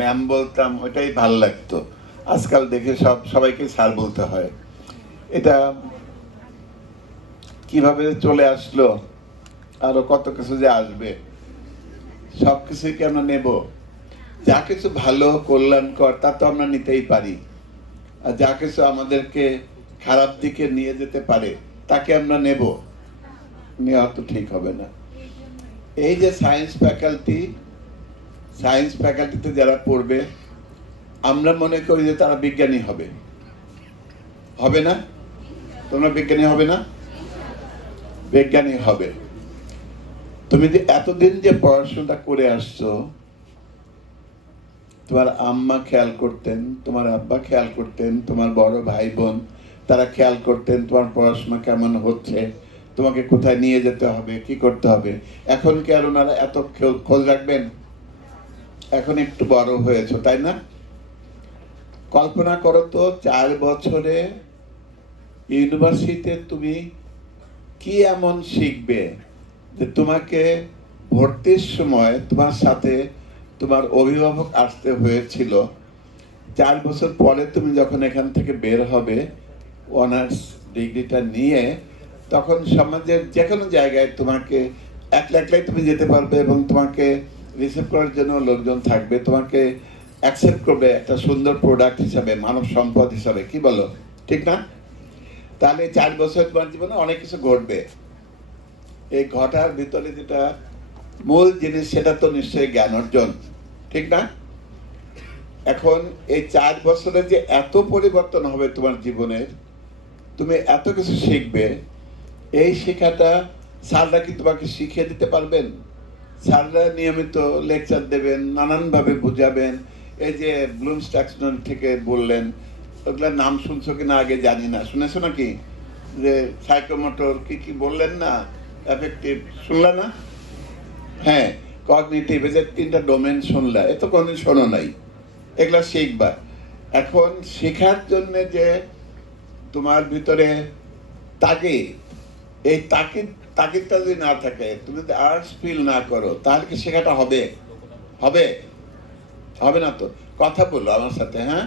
Ma'am বলতাম, ওইটাই ভালো লাগতো। আজকাল দেখে সবাইকে স্যার বলতে হয়। এটা কিভাবে চলে আসলো, আরো কত কিছু যে আসবে, সবকিছুই কি আমরা নেব? যা কিছু ভালো কল্যাণকর তা তো আমরা নিতেই পারি, আর যা কিছু আমাদেরকে খারাপ দিকে নিয়ে যেতে পারে তাকে আমরা নেব, নেওয়া তো ঠিক হবে না। এই যে সায়েন্স ফ্যাকাল্টিতে যারা পড়বে, আমরা মনে করি যে তারা বিজ্ঞানী হবে, হবে না? তোমরা বিজ্ঞানী হবে না? বিজ্ঞানী হবে। তুমি যে এতদিন যে পড়াশোনাটা করে আসছো, তোমার আম্মা খেয়াল করতেন, তোমার আব্বা খেয়াল করতেন, তোমার বড় ভাই বোন তারা খেয়াল করতেন তোমার পড়াশোনা কেমন হচ্ছে, তোমাকে কোথায় নিয়ে যেতে হবে, কি করতে হবে। এখন কি আর ওনারা এত খোঁজ রাখবেন? এখন একটু বড় হয়েছো, তাই না? কল্পনা করো তো, 4 বছরে ইউনিভার্সিটিতে তুমি কি এমন শিখবে যে তোমাকে ভর্তির সময় তোমার সাথে তোমার অভিভাবক আসতে হয়েছিল। 4 বছর পরে তুমি যখন এখান থেকে বের হবে অনার্স ডিগ্রিটা নিয়ে, তখন সমাজের যে কোনো জায়গায় তোমাকে একলা একলাই তুমি যেতে পারবে এবং তোমাকে রিসিভ করার জন্য লোকজন থাকবে, তোমাকে অ্যাকসেপ্ট করবে একটা সুন্দর প্রোডাক্ট হিসাবে, মানব সম্পদ হিসাবে। কি বলো, ঠিক না? তাহলে 4 বছর তোমার জীবনে অনেক কিছু ঘটবে। এই ঘটার ভিতরে যেটা মূল জিনিস, সেটা তো নিশ্চয়ই জ্ঞান অর্জন, ঠিক না? এখন এই 4 বছরে যে এত পরিবর্তন হবে তোমার জীবনের, তুমি এত কিছু শিখবে, এই শেখাটা স্যাররা কি তোমাকে শিখিয়ে দিতে পারবেন? স্যাররা নিয়মিত লেকচার দেবেন, নানানভাবে বুঝাবেন। এই যে ব্লুমস ট্যাক্সোনমি থেকে বললেন, ওগুলোর নাম শুনছো কিনা আগে জানি না, শুনেছো নাকি? যে সাইকোমোটর কি কি বললেন না, অ্যাফেক্টিভ শুনলা না? হ্যাঁ, কগনিটিভ, এই যে 3টা ডোমেন শুনলা, এ তো কোনদিন শোনো নাই। এগুলা শিখবা। এখন শেখার জন্য যে তোমার ভিতরে তাগিদ, এই তাগিদটা যদি না থাকে, তুমি যদি আর্টস ফিল না করো, তাহলে কি শেখাটা হবে? হবে হবে না তো। কথা বলো আমার সাথে, হ্যাঁ?